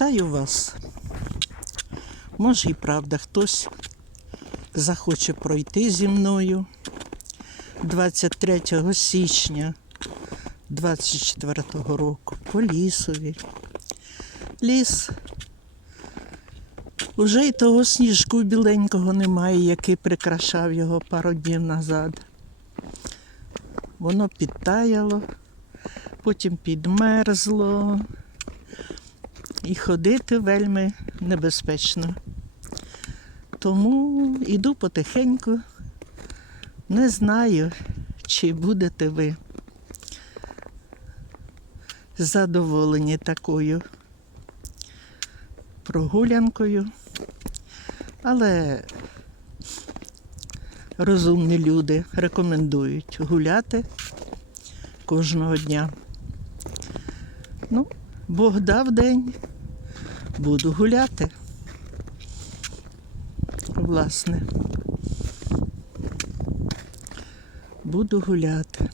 Вітаю вас. Може і правда, хтось захоче пройти зі мною 23 січня 24 року по лісові. Ліс. Уже й того сніжку біленького немає, який прикрашав його пару днів назад. Воно підтаяло, потім підмерзло. І ходити вельми небезпечно. Тому іду потихеньку. Не знаю, чи будете ви задоволені такою прогулянкою. Але розумні люди рекомендують гуляти кожного дня. Ну, Бог дав день, буду гуляти. Власне. Буду гуляти.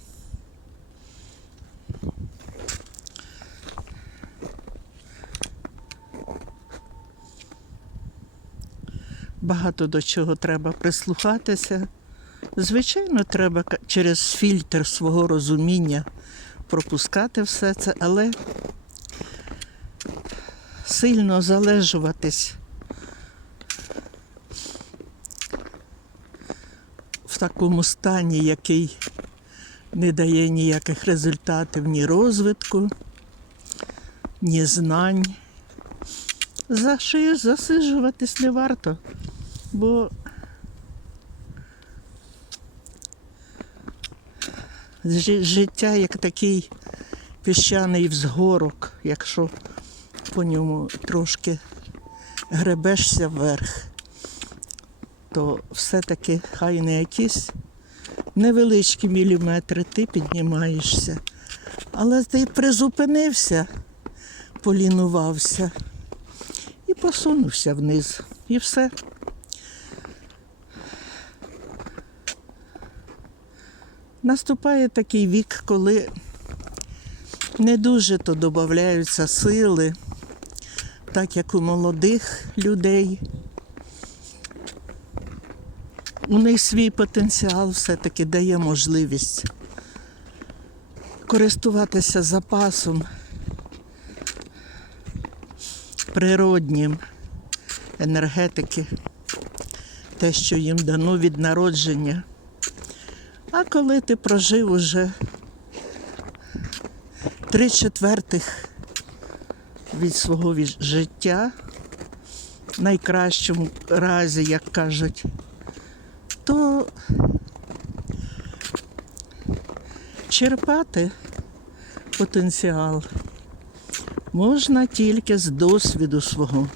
Багато до чого треба прислухатися. Звичайно, треба через фільтр свого розуміння пропускати все це, але сильно залежуватись в такому стані, який не дає ніяких результатів ні розвитку, ні знань. За шию засиджуватись не варто, бо життя як такий піщаний взгорок, якщо по ньому трошки гребешся вверх, то все-таки хай не якісь невеличкі міліметри ти піднімаєшся. Але ти призупинився, полінувався і посунувся вниз. І все. Наступає такий вік, коли не дуже то додаються сили, так як у молодих людей. У них свій потенціал все-таки дає можливість користуватися запасом природнім енергетики, те, що їм дано від народження. А коли ти прожив уже три четвертих від свого життя, в найкращому разі, як кажуть, то черпати потенціал можна тільки з досвіду свого,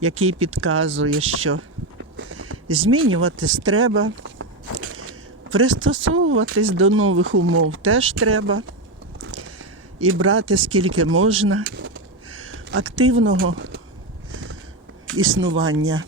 який підказує, що змінюватись треба, пристосовуватись до нових умов теж треба і брати скільки можна активного існування.